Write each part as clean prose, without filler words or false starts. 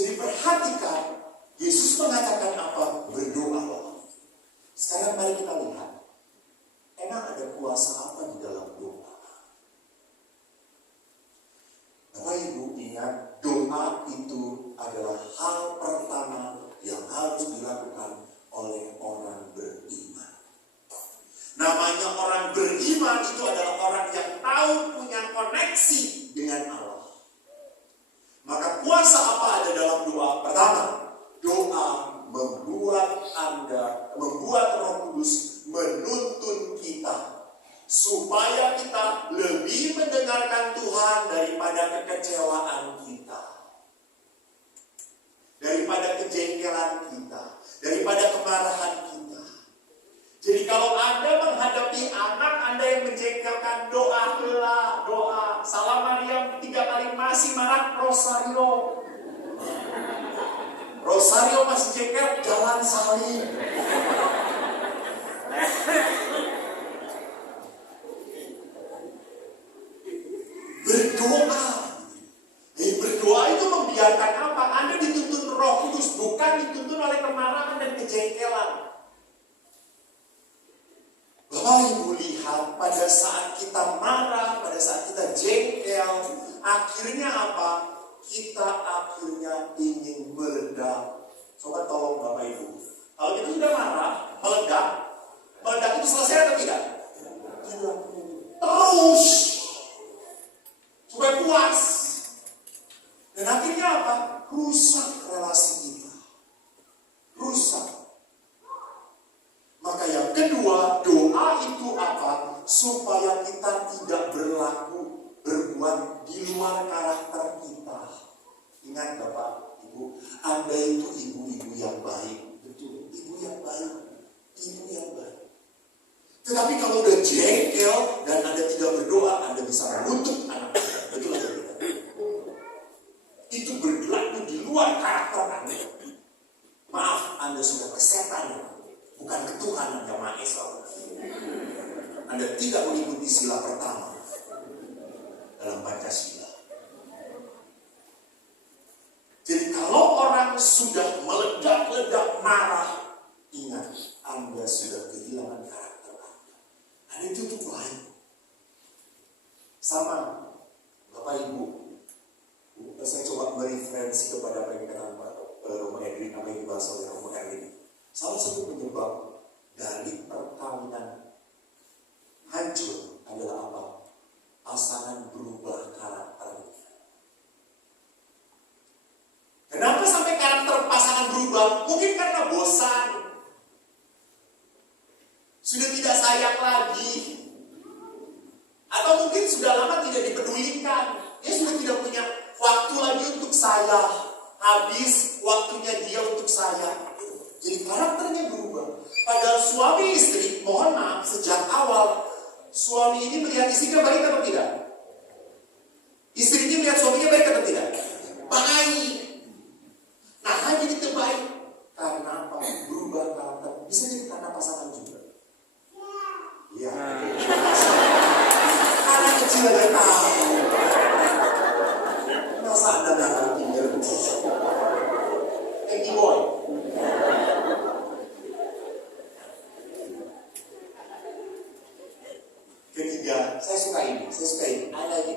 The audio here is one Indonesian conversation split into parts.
Jadi perhatikan, Yesus mengatakan apa? Berdoalah. Sekarang mari kita lihat, emang ada kuasa apa di dalam doa? Bapak Ibu ingat, doa itu adalah hal pertama yang harus dilakukan oleh orang beriman. Namanya orang beriman itu adalah orang yang tahu punya koneksi dengan Allah. Maka kuasa apa ada dalam doa? Pertama, doa membuat Roh Kudus menuntun kita supaya kita lebih mendengarkan Tuhan daripada kekecewaan kita, daripada kejengkelan kita, daripada kemarahan kita. Jadi kalau Anda menghadapi anak Anda yang menjengkelkan, doa. Salam Maryam 3 kali masih marah, Rosario masih jengkel, jalan salib. Berdoa. Berdoa itu membiarkan apa? Anda dituntun Roh Kudus, bukan dituntun oleh kemarahan dan kejengkelan. Bapak Ibu lihat, pada saat kita marah, pada saat kita jengkel, akhirnya apa? Kita akhirnya ingin meledak. Coba tolong Bapak Ibu. Kalau kita sudah marah, meledak itu selesai atau tidak? Tidak. Terus. Supaya puas. Dan akhirnya apa? Rusak relasi kita. Rusak. Maka yang kedua, doa itu apa? Supaya kita tidak berbuat di luar karakter kita. Ingat Bapak, Ibu, Anda itu ibu-ibu yang baik. Betul, ibu yang baik. Tetapi kalau udah jengkel dan Anda tidak berdoa, Anda bisa mengutuk anak Anda. Betul atau tidak? Itu berlaku di luar karakter Anda. Maaf, Anda sudah kesetan, bukan ketuhanan yang Maha Esa. Anda tidak mengikuti sila pertama dalam Pancasila. Jadi kalau orang sudah meledak-ledak marah, ingat, Anda sudah kehilangan karakter Anda. Anda itu tuh baik. Sama, Bapak Ibu, saya coba mereferensi kepada apa yang dikatakan Pak Romo Edwin, apa yang dibahas oleh Romo Edwin. Salah satu penyebab dari perkawinan hancur adalah apa? Pasangan berubah karakternya. Kenapa sampai karakter pasangan berubah? Mungkin karena bosan. Sudah tidak sayang lagi. Atau mungkin sudah lama tidak dipedulikan. Dia sudah tidak punya waktu lagi untuk saya. Habis waktunya dia untuk saya. Jadi karakternya berubah. Padahal suami istri, mohon maaf, sejak awal suami ini melihat istrinya baik atau tidak? Istrinya melihat suaminya baik atau tidak? Baik. Nah, hanya itu baik karena apa? Berubah karakter. Bisa jadi karena pasangan juga. Ya. Anak kecil aja tahu. Masa Anda nggak ngerti? Boy. Ketiga, saya suka ini. Ada ini.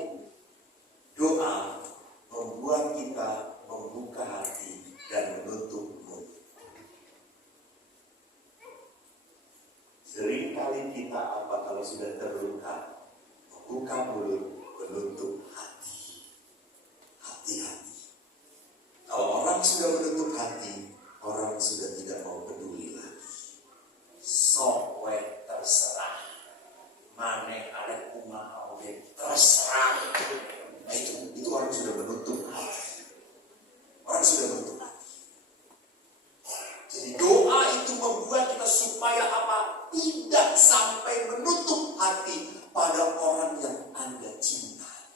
Doa membuat kita membuka hati dan menutup mulut. Seringkali kita apa kalau sudah terluka, membuka mulut, menutup hati. Hati-hati. Kalau orang sudah menutup hati, orang sudah tidak mau peduli lagi. Sok we terserah. Mane arek kumaha oge terserah. Nah, itu orang sudah menutup hati. Orang sudah menutup hati. Jadi doa itu membuat kita supaya apa? Tidak sampai menutup hati pada orang yang Anda cintai.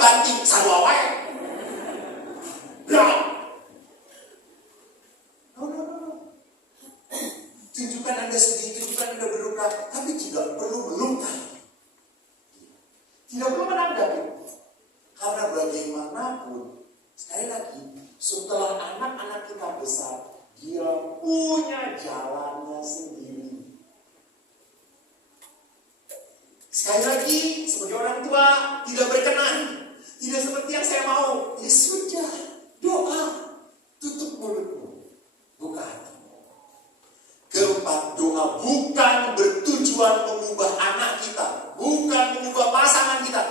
banting sarua wae. No. Tunjukkan Anda sedih, tunjukkan Anda berduka, tapi tidak perlu melukai. Tidak perlu menanggapi. Karena bagaimanapun, sekali lagi, setelah anak-anak kita besar, dia punya jalannya sendiri. Sekali lagi, sebagai orang tua, tidak berkenan. Tidak seperti yang saya mau. Ya sudah, doa. Tutup mulutmu. Buka hatimu. Keempat, doa bukan bertujuan mengubah anak kita. Bukan mengubah pasangan kita.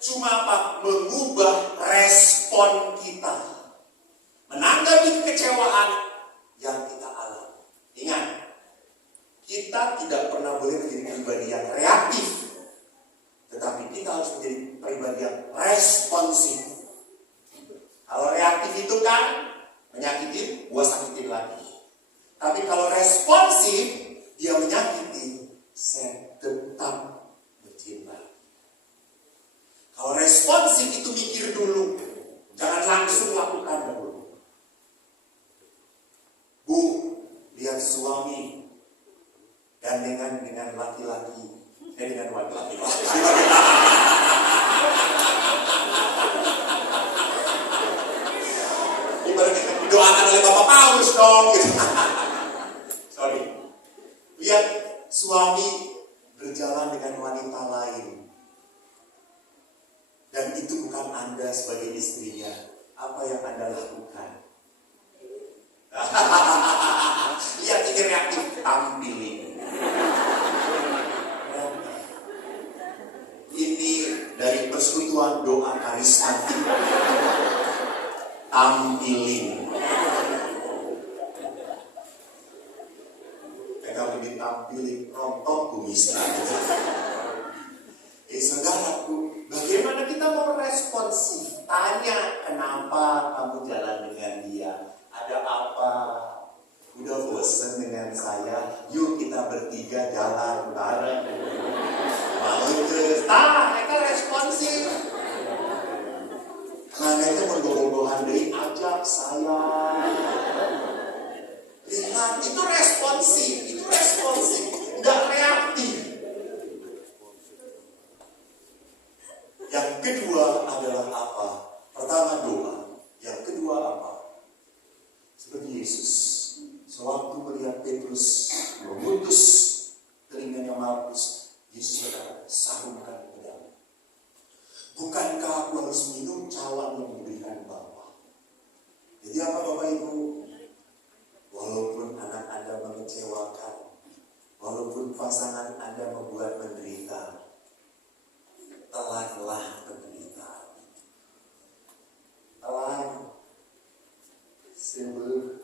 Cuma apa? Mengubah respon kita. Menanggapi kekecewaan yang kita alami. Ingat, kita tidak pernah boleh menjadi pribadi yang reaktif. Tetapi kita harus menjadi pribadi yang responsif. Kalau reaktif itu kan menyakitin, gua sakitin lagi. Tapi kalau responsif, dia menyakiti, saya tetap mencintai. Kalau responsif itu mikir dulu, jangan langsung lakukan dulu. Bu, lihat suami dan dengan laki-laki. Dengan laki-laki. Ibaratnya didoakan oleh Bapak Paulus dong. Gitu. Sorry. Lihat suami berjalan dengan wanita lain. Dan itu bukan Anda sebagai istrinya. Apa yang Anda lakukan? Lihat ini reaktif, tampilin. Ini dari persekutuan doa karismatik. Tampilin. Kalau ditampilin rontok kumisnya. Saudaraku, bagaimana kita mau responsif? Tanya, kenapa kamu jalan dengan dia? Ada apa? Udah bosen dengan saya? Yuk kita bertiga jalan bareng. Mau ke? Mereka responsif. Karena itu berbohong-bohongan dari ajak saya. Lihat, itu responsif. Nggak reaktif. Yang kedua adalah apa? Pertama doa. Yang kedua apa? Seperti Yesus. Sewaktu melihat Petrus memutus telinganya Markus, Yesus berkata, sarungkan pedang. Bukankah aku harus minum cawan yang diberikan Bapa? Jadi apa Bapak Ibu? Walaupun anak Anda mengecewakan, walaupun pasangan Anda membuat menderita, telanlah penderitaan. Telan sebelum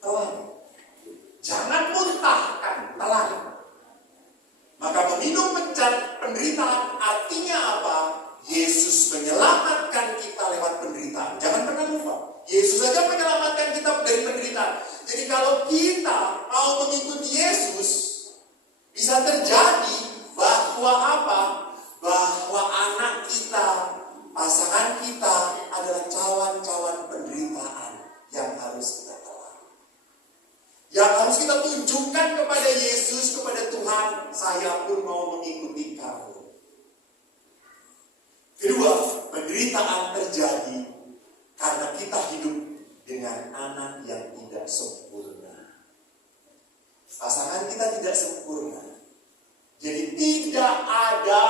telan. Jangan muntahkan, telan. Maka meminum penderitaan artinya apa? Yesus menyelamatkan kita lewat penderitaan. Jangan pernah lupa. Yesus saja menyelamatkan kita dari penderitaan. Jadi kalau kita mau mengikuti Yesus, bisa terjadi bahwa apa? Bahwa anak kita, pasangan kita adalah cawan-cawan penderitaan yang harus kita telan. Yang harus kita tunjukkan kepada Yesus, kepada Tuhan, saya pun mau mengikuti kamu. Kedua, penderitaan terjadi karena kita hidup dengan anak yang tidak sempurna. Pasangan kita tidak sempurna. Jadi tidak ada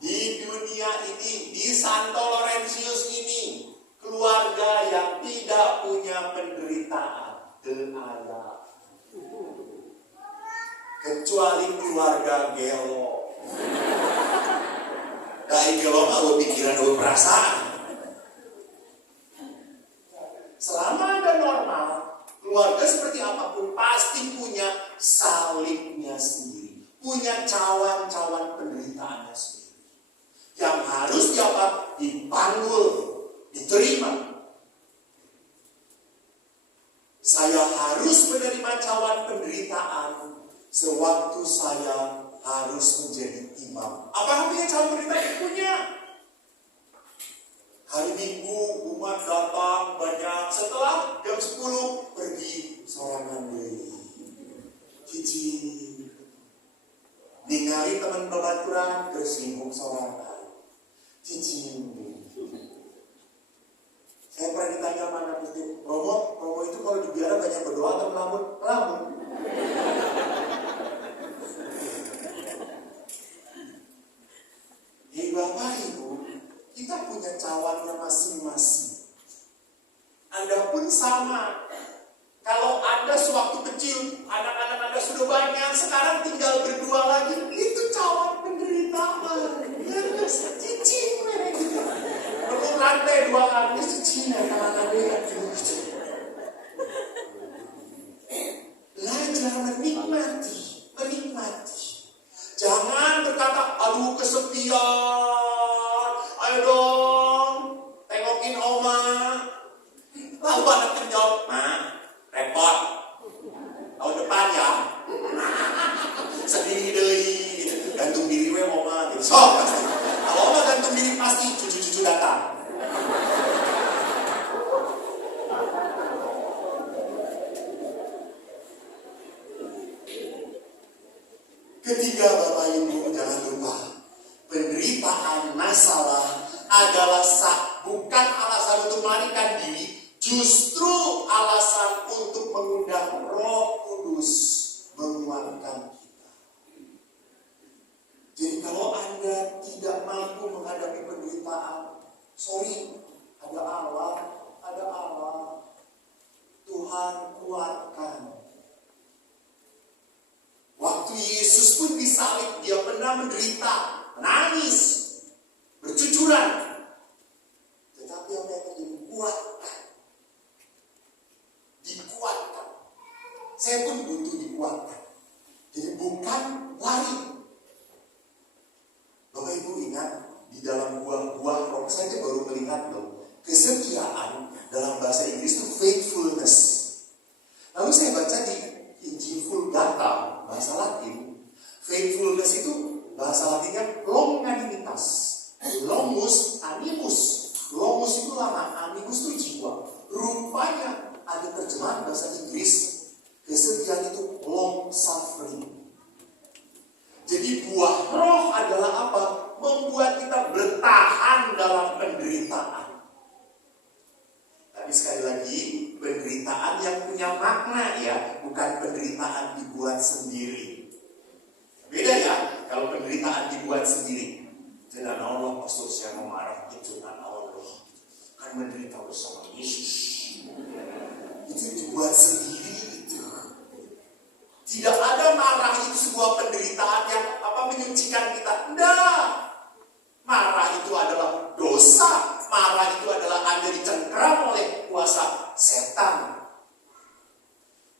di dunia ini, di Santo Laurentius ini, keluarga yang tidak punya penderitaan. Ada. Kecuali keluarga Gelo. Dari Gelo mah pikiran perasaan. Selama ada normal, keluarga seperti apapun pasti punya salibnya sendiri, punya cawan-cawan penderitaannya sendiri, yang harus dipanggul, diterima. Saya harus menerima cawan penderitaan sewaktu saya harus harus menjadi imam. Apa artinya calon pendeta punya? Hari Minggu umat datang banyak, setelah jam 10 pergi sorangan deui. Hiji ningali teman babaturan tersinggung sorangan. Hiji. Saya pernah ditanya mana Gusti, Romo itu kalau di biara banyak berdoa atau melamun? Melamun. Hei Bapak Ibu, kita punya cawannya masing-masing. Anda pun sama. Kalau Anda sewaktu kecil, anak-anak Anda sudah banyak, sekarang tinggal berdua lagi, itu cawan penderitaan. Ya, cicing mereka. Perlu lantai 2 kali secina tangan dia. Belajar menikmati. Jangan berkata, aduh kesepian, ayo dong, tengokin oma. Lalu anak menjawab, repot, tahun depan ya. Sedih deh, gitu. Gantung diri we oma, gitu. Sok, pasti. Kalau oma gantung diri pasti cucu-cucu datang. Ketiga, Bapak Ibu, jangan lupa, penderitaan masalah adalah bukan alasan untuk melarikan diri, justru alasan untuk mengundang Roh Kudus menguatkan kita. Jadi kalau Anda tidak mampu menghadapi penderitaan, sorry, ada Allah. Tuhan kuatkan. Waktu Yesus pun disalib, dia pernah menderita, menangis, bercucuran. Tetapi apa yang terjadi? Dikuatkan. Saya pun butuh dikuatkan. Jadi bukan lari. Bapak Ibu ingat, di dalam buah-buah roh, saya baru melihat loh, kesetiaan dalam bahasa Inggris itu faithfulness. Lalu saya baca di Injil Vulgata, bahasa Latin, faithfulness itu bahasa Latinnya longanimitas. Longus, animus. Longus itu lama, animus itu jiwa. Rupanya ada terjemahan bahasa Inggris, kesetiaan itu long suffering. Jadi buah roh adalah apa? Membuat kita bertahan dalam penderitaan. Tapi sekali lagi, penderitaan yang punya makna ya, bukan penderitaan dibuat sendiri. Beda ya, kalau penderitaan dibuat sendiri. Jangan Allah, pastor saya mau marah, jangan Allah. Kan menderita bersama Yesus. Itu dibuat sendiri itu. Tidak ada marah itu sebuah penderitaan yang menyucikan kita. Tidak. Marah itu adalah dosa. Marah itu adalah Anda dicengkram oleh kuasa setan.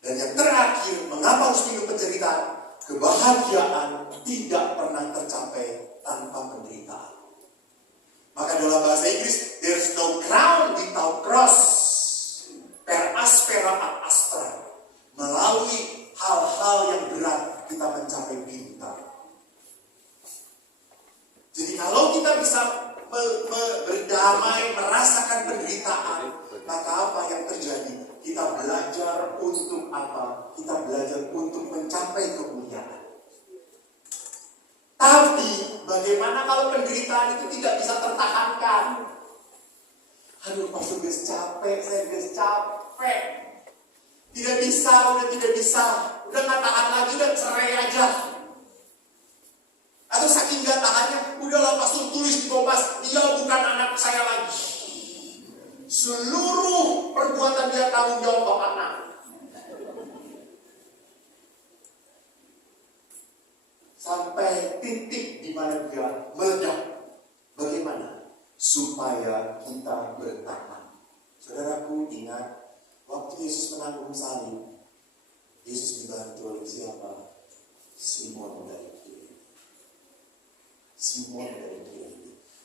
Dan yang terakhir, mengapa harus minum penderitaan? Kebahagiaan tidak pernah tercapai tanpa penderitaan. Maka dalam bahasa Inggris, there's no crown without cross. Per aspera ad astra. Melalui hal-hal yang berat kita mencapai bintang. Jadi kalau kita bisa berdamai, merasakan penderitaan, maka apa yang terjadi? Kita belajar untuk apa? Kita belajar untuk mencapai kemuliaan. Tapi bagaimana kalau penderitaan itu tidak bisa tertahankan? Aduh, pastor guys capek, saya guys capek. Tidak bisa, udah gak tahan lagi, udah cerai aja. Atau saking gak tahannya, udahlah pastor tulis di kompas, dia bukan anak saya lagi. Seluruh perbuatan dia tanggung jawab bapaknya. Sampai titik di mana dia meledak. Bagaimana? Supaya kita bertahan. Saudaraku ingat, waktu Yesus menanggung salib, Yesus dibantu oleh siapa? Simon dari Kirene.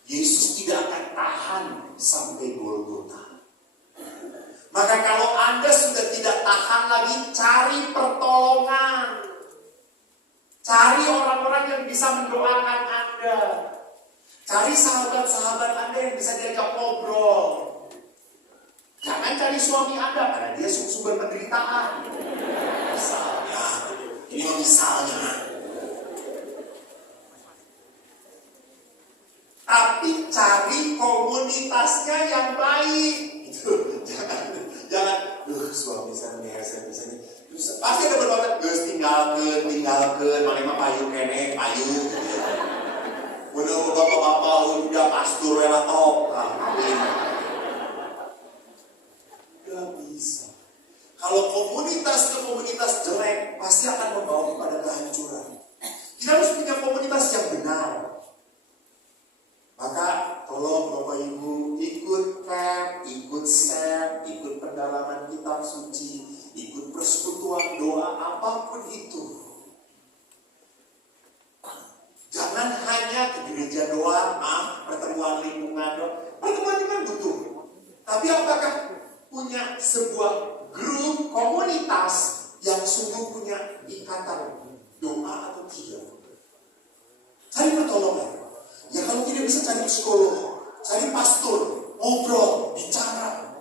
Yesus tidak akan tahan sampai Golgota. Maka kalau Anda sudah tidak tahan lagi, cari pertolongan. Cari orang-orang yang bisa mendoakan Anda. Cari sahabat-sahabat Anda yang bisa diajak ngobrol. Jangan cari suami Anda karena dia sumber penderitaan. Misalnya, ini misalnya. Tapi cari komunitasnya yang baik. Itu jangan. Suami saya nih. Pasti ada berbakat. Tinggalkan. Mana payu kene, payu. Udah bapak-bapak udah pastur ya top. Gak bisa. Kalau komunitas ke komunitas jelek, pasti akan membawa kepada kehancuran. Kita harus punya komunitas yang benar. Maka tolong Bapak Ibu ikut camp, ikut SEM, ikut pendalaman kitab suci, ikut persekutuan doa, apapun itu. Jangan hanya ke gereja doang, pertemuan lingkungan doang. Pertemuan itu kan butuh. Tapi apakah punya sebuah grup komunitas yang sungguh punya ikatan doa atau tidak? Cari pertolongan. Ya kalau tidak bisa cari psikolog, cari pastor, ngobrol, bicara.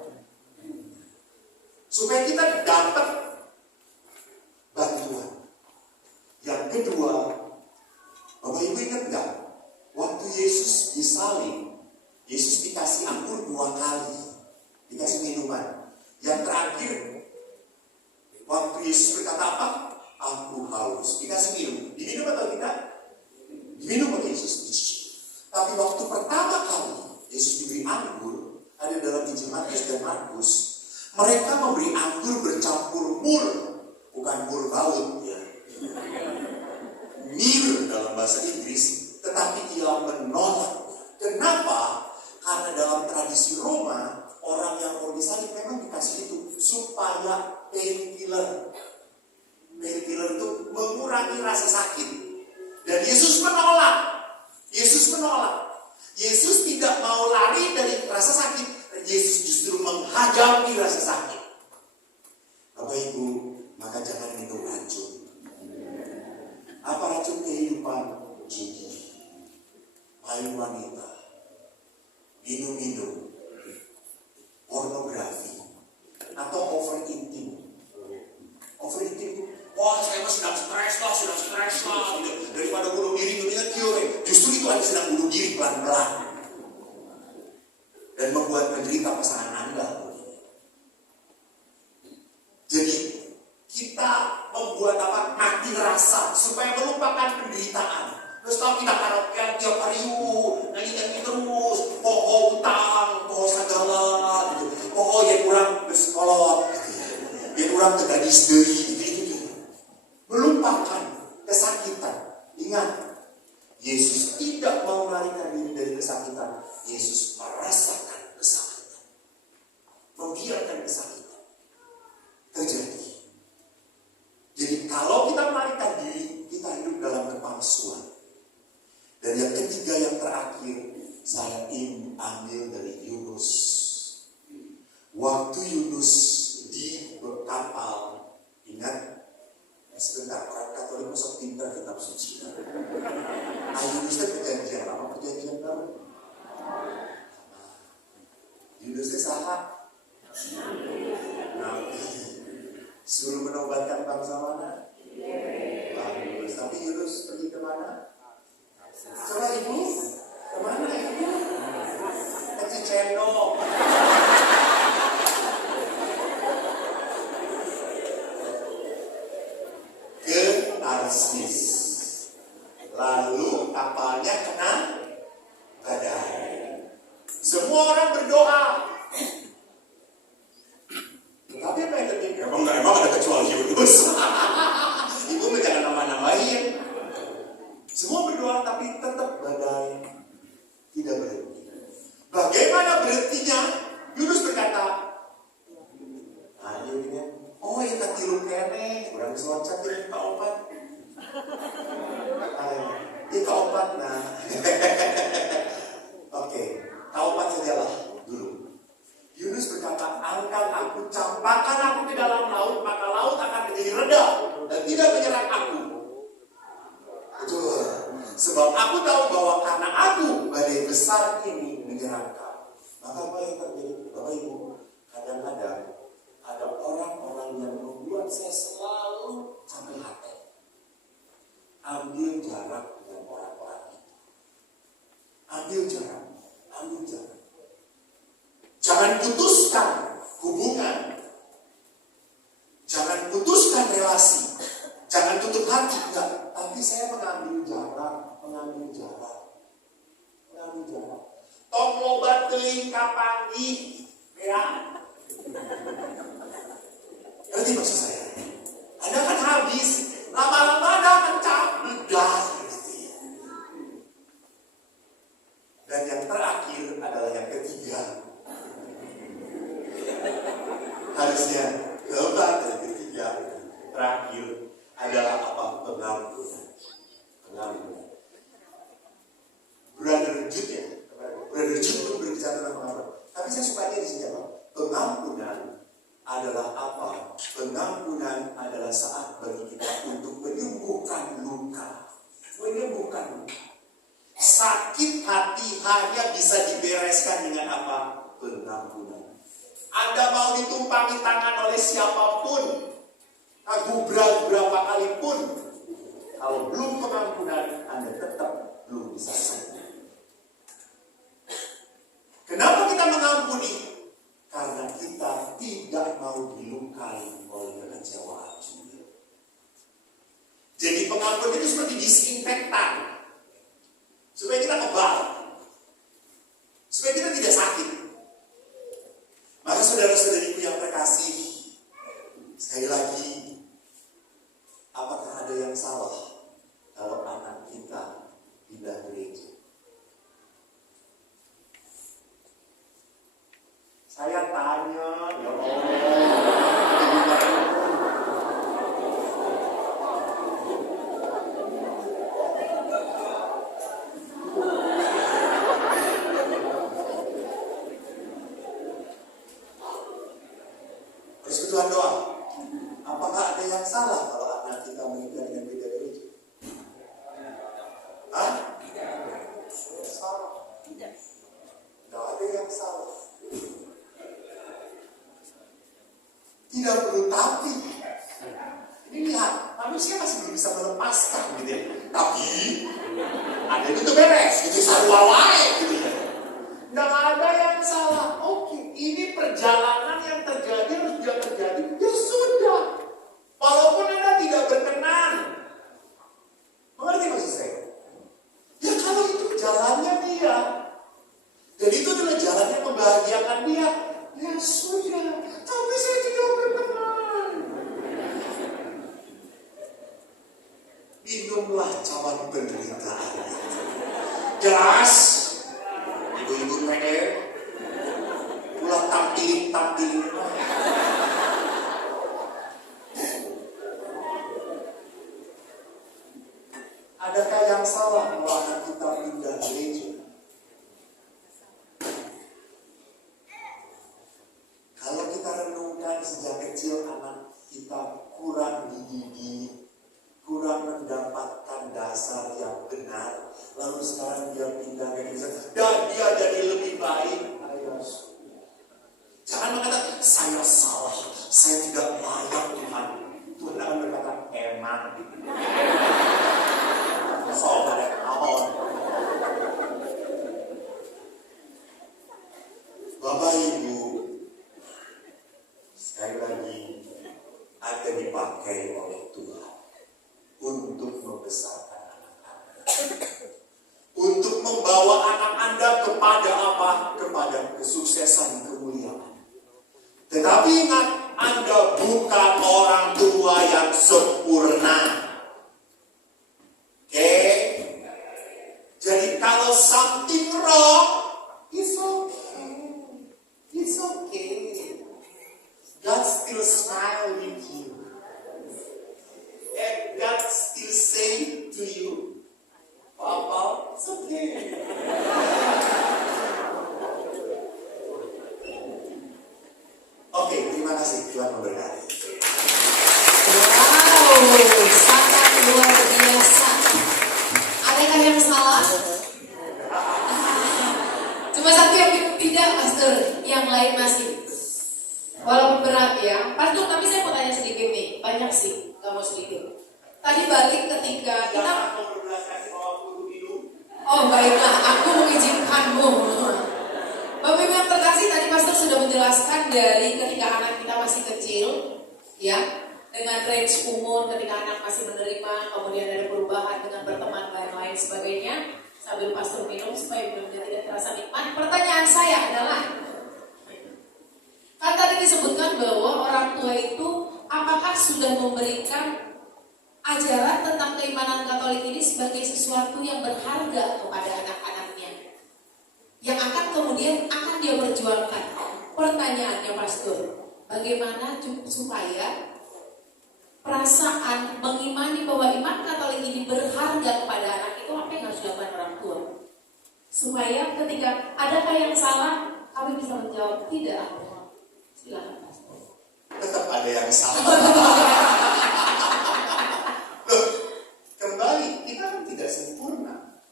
Supaya kita dapat bantuan. Yang kedua, Bapak Ibu ingat gak? Waktu Yesus disalib, Yesus dikasih anggur 2 kali. Dikasih minuman. Yang terakhir, waktu Yesus berkata apa? Aku haus. Dikasih minum. Diminum atau tidak? Diminum oleh Yesus. Tapi waktu pertama kali Yesus diberi anggur, ada dalam Injil Matius dan Markus, mereka memberi anggur bercampur mur, bukan mur baut ya. Mir dalam bahasa Inggris, tetapi ia menolak. Kenapa? Karena dalam tradisi Roma, orang yang mau disalib memang dikasih itu supaya painkiller. Painkiller itu mengurangi rasa sakit. Dan Yesus menolak. Yesus tidak mau lari dari rasa sakit. Yesus justru menghadapi rasa sakit. Bapak Ibu, maka jangan minum racun. Apa racun kehidupan? Judi, main wanita, minum-minum, pornografi, atau overeating. Wah, saya mah sedang stres lah. Daripada bunuh diri, dunia teori. Justru itu Anda sedang bunuh diri pelan-pelan. Dan membuat menderita pasangan Anda. Jadi, kita membuat mati rasa supaya melupakan penderitaan. Terus kalau kita karaokean tiap hari, nyanyi terus, poho utang, poho segala, gitu. Poho yang kurang bersekolot, yang kurang tegadis diri, gitu. Melupakan kesakitan. Ingat, Yesus tidak mau melarikan diri dari kesakitan. Yesus merasakan kesakitan, membiarkan kesakitan terjadi. Jadi kalau kita melarikan diri, kita hidup dalam kepalsuan. Dan yang ketiga, yang terakhir, saya ingin ambil dari Yunus. Waktu Yunus di kapal, ingat, sebentar, orang Katolik masuk pintar kitab suci. Yunus itu perjanjian lama, perjanjian baru. Yunus itu salah. Nabi suruh menobatkan bangsa mana? Bagus. Tapi Yunus pergi kemana? Coba ibu, kemana ibu? Ke Cicendo. Ke Tarsis. Lalu kapalnya kena badai. Semua orang berdoa. Tapi apa yang terjadi? Emang ada kecuali Yunus. Ibu jangan nama-namain. Semua berdoa tapi tetap badai tidak berhenti. Bagaimana berhentinya? Yunus berkata, ayo ini, oh ya katilu kene, kurang seloncat ini keopat. Ini keopat nah. Oke, keopat sajalah dulu. Yunus berkata, angkat aku, campakkan aku ke dalam laut, maka laut akan menjadi reda dan tidak menyerang aku. Betul. Sebab aku tahu bahwa karena aku badai besar ini menyerang kamu. Maka apa yang terjadi? Bapak Ibu, kadang-kadang ada orang-orang yang membuat saya selalu capek hati. Ambil jarak dengan orang-orang itu. Ambil jarak. Jangan putuskan hubungan. Jangan putuskan relasi. Jangan tutup hati. Enggak. Tapi saya mengambil jarak. Tong lobat teuing kapanggih. Ya. Ngerti maksud saya? Anda kan habis. Lama-lama Anda akan capek. Dan yang terakhir adalah yang ketiga. Harusnya keempat dan ketiga. Terakhir adalah apa? Pengampunan. Brother Jude pun berbicara tentang pengampunan. Tapi saya sukanya di sini apa? Pengampunan adalah apa? Pengampunan adalah saat bagi kita untuk menyembuhkan luka. Sakit hati hanya bisa dibereskan dengan apa? Pengampunan. Anda mau ditumpangi tangan oleh siapapun, gubrak berapa kali pun, kalau belum pengampunan, Anda tetap belum bisa sembuh. Kenapa kita mengampuni? Karena kita tidak mau dilukai oleh kekecewaan juga. Jadi pengampunan itu seperti disinfektan. Supaya kita kebal. Supaya kita tidak sakit. Maka saudara-saudariku yang terkasih, sekali lagi, apakah ada yang salah kalau anak kita pindah gereja? Saya tanya, ya Allah. Persekutuan doa. Apakah ada yang salah kalau anak kita menikah dengan beda gereja? Hah? Salah. Tidak ada yang salah. Tidak perlu tapi. Ini lihat, manusia masih belum bisa melepaskan gitu ya. Tapi ada itu beres, itu sarua wae gitu ya. Tidak ada yang salah. Oke, ini perjalanan yang terjadi harus tidak terjadi. Ya sudah. Walaupun Anda tidak berkenan. Mengerti maksud saya? Ya kalau itu jalannya dia. Dan itu adalah jalan yang membahagiakan dia. Ya sudah. Tapi saya tidak berkenan. Minumlah cawan penderitaan. Jelas. Ibu-ibu PR. Ulah tampilin. Adakah yang salah kalau anak kita pindah gereja? Kalau kita renungkan sejak kecil anak kita kurang dididik, kurang mendapatkan dasar yang benar, lalu sekarang dia pindah gereja dan dia jadi lebih baik. Jangan mengatakan saya salah, saya tidak layak Tuhan. Tuhan akan berkata emang. Soal ada awal. Bapak Ibu, sekali lagi Anda dipakai oleh Tuhan untuk membesarkan anak-anak, untuk membawa anak Anda kepada apa? Kepada kesuksesan, kemuliaan. Tetapi ingat, Anda bukan orang tua yang sempurna. Jadi kalau something wrong, it's okay. God still smile with you. And God still say to you, Papa, it's okay. Oke, terima kasih. Tuhan memberkati. Wow, yang salah? Cuma satu yang tidak, Pastor. Yang lain masih. Walaupun berat ya. Pastor, tapi saya mau tanya sedikit nih. Banyak sih, gak mau sedikit. Tadi balik ketika kita... Oh baiklah, aku mengizinkanmu. Bapak Ibu yang terkasih, tadi Pastor sudah menjelaskan dari ketika anak kita masih kecil, ya, dengan range umur ketika anak masih menerima, kemudian ada perubahan dengan berteman dan lain sebagainya, sambil Pastor minum supaya minumnya tidak terasa nikmat. Pertanyaan saya adalah, kan tadi disebutkan bahwa orang tua itu apakah sudah memberikan ajaran tentang keimanan Katolik ini sebagai sesuatu yang berharga kepada anak-anaknya, yang akan kemudian akan dia perjuangkan. Pertanyaannya Pastor, bagaimana supaya perasaan mengimani bahwa iman Katolik ini berharga kepada anak itu apa yang harus dilakukan orang tua? Supaya ketika adakah yang salah, kami bisa menjawab tidak. Silakan Pastor. Tetap ada yang salah. Loh, kembali kita kan tidak sempurna.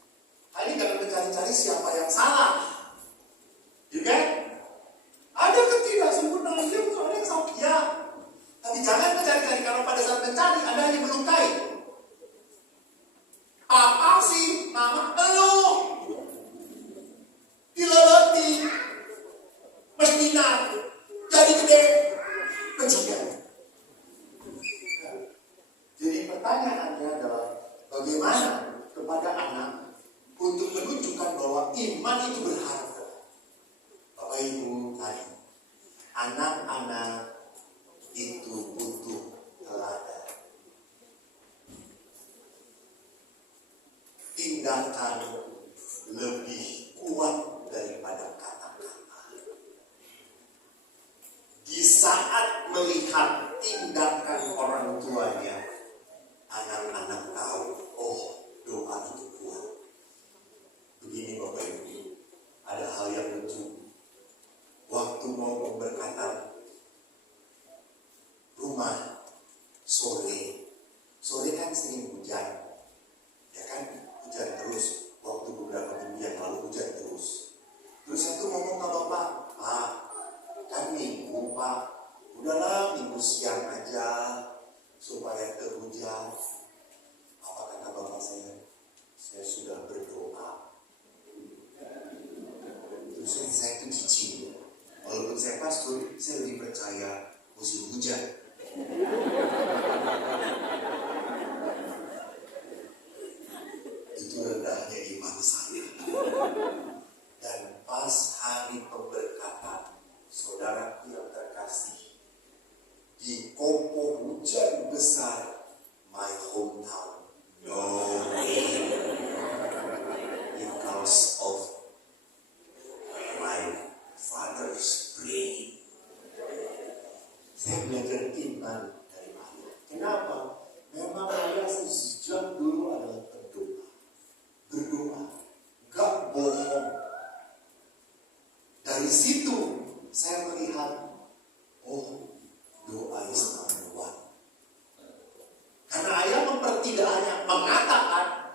Hanya jangan mencari-cari siapa yang salah. Juga ada ketidaksempurnaan, dia bukan ada yang salah. Ya, tapi jangan mencari-cari, karena pada saat mencari Anda hanya melukai. Apa sih mama elu dileleti mestina jadi gede pencikan. Jadi pertanyaannya adalah bagaimana kepada anak untuk menunjukkan bahwa iman itu berharga. Bapak Ibu tadi, anak-anak itu butuh teladan. Tindakan lebih kuat daripada kata-kata. Di saat melihat tindakan orang tuanya, anak-anak tahu, oh, doa itu kuat. Begini Bapak Ibu, ada hal yang lucu. Waktu mau memberkatan rumah sore kan sering hujan, ya kan, hujan terus. Waktu beberapa minggu yang lalu hujan terus. Terus saya tuh ngomong ke Bapak, Pak, kan minggu Pak, udahlah minggu siang aja supaya terhujan. Apa kata Bapak saya? Saya sudah berdoa. Terus saya tuh cicing. Walaupun saya pastor, saya lebih percaya musim hujan. Itu rendahnya iman saya. Dan pas hari pemberkatan, saudaraku yang terkasih, di Kopo hujan besar, my hometown, no rain, because of my father's praying. Saya belajar iman dari ayah. Kenapa? Memang ayah sejak dulu adalah berdoa, gak bohong. Dari situ saya melihat, oh, doa is number one. Karena ayah mempertidaknya, mengatakan,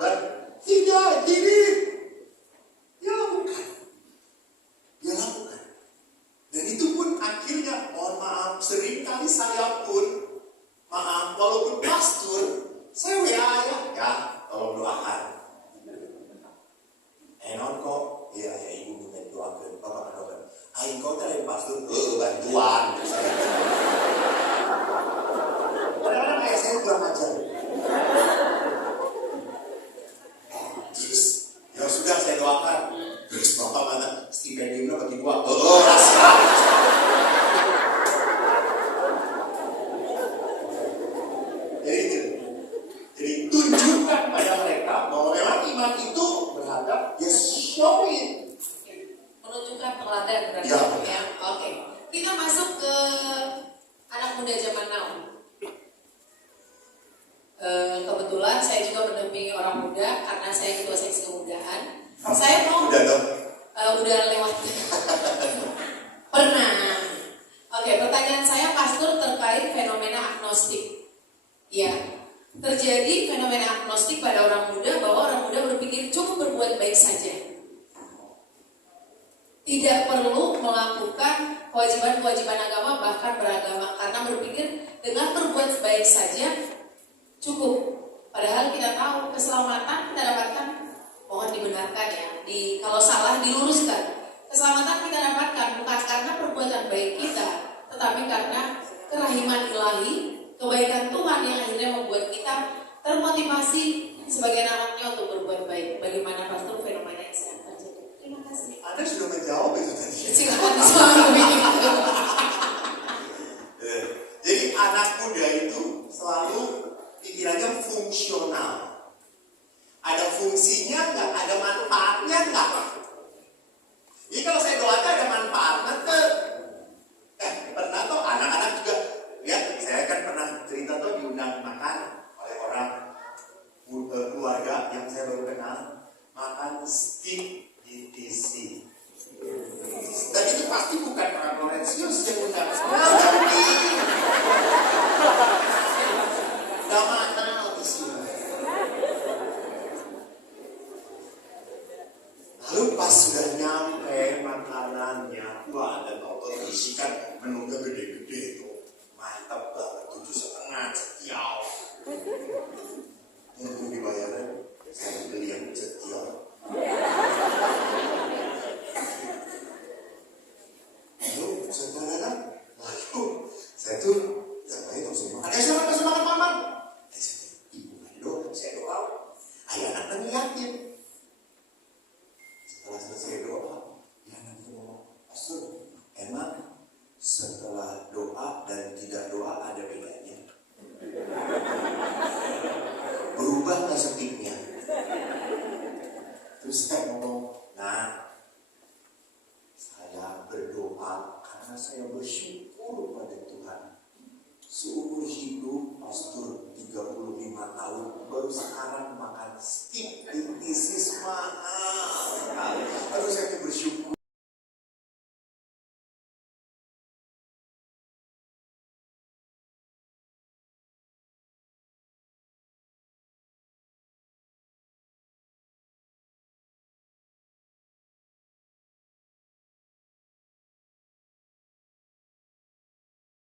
tidak, gini. Dia lakukan. Dan itu pun akhirnya, mohon maaf, seringkali saya pun, maaf, walaupun pastor, saya WA ayah, ya, tolong doakan. Enon kok, iya ya ibu minta doakan, bapak doakan. Aing kau dari pastor, bantuan. Kadang-kadang ayah saya kurang ajar. Terus, ya sudah saya doakan. Terus bapak mana stipendiumnya bagi gua. Jadi tunjukkan pada mereka bahwa memang iman itu berhadap, ya show it. Menunjukkan teladan berarti ya. Oke. Kita masuk ke anak muda zaman now. Kebetulan saya juga mendampingi orang muda karena saya ketua seksi kemudaan. Saya mau udah lewat. Pernah. Oke, pertanyaan saya pastor terkait fenomena agnostik. Ya. Terjadi fenomena agnostik pada orang muda bahwa orang muda berpikir cukup berbuat baik saja. Tidak perlu melakukan kewajiban-kewajiban agama bahkan beragama karena berpikir dengan berbuat baik saja cukup. Padahal kita tahu keselamatan kita dapatkan, mohon dibenarkan ya. Kalau salah diluruskan. Keselamatan kita dapatkan bukan karena perbuatan baik kita, tetapi karena kerahiman ilahi, kebaikan Tuhan yang akhirnya membuat kita termotivasi sebagai anaknya untuk berbuat baik. Bagaimana pastor fenomena yang saya terjadi? Terima kasih. Anda sudah menjawab itu tadi. Silakan disambung. Jadi anak muda itu selalu pikirannya fungsional. Ada fungsinya nggak? Ada manfaatnya nggak? Jadi kalau saya doakan ada manfaatnya tuh. Pernah tuh anak-anak juga. Ya, saya kan pernah cerita tuh diundang makan oleh orang keluarga yang saya baru kenal, makan steak di TC. Dan itu pasti bukan orang Florentius yang undang. Gak mahal di sini. Lalu pas sudah nyampe makanannya, wah, dan auto isikan menunya gede-gede tuh, mantap banget, 7,5 cetiau. Untuk dibayarin, saya beli yang cetiau. Lalu saudara, lalu saya tuh sampai semua. Ada siapa masuk makan malam? Ibu doa, saya doa. Ayah anak ngeliatin. Setelah selesai doa, dia nanti ngomong, pastor, emang setelah doa dan tidak doa ada bedanya? Berubah nggak setiknya? Terus saya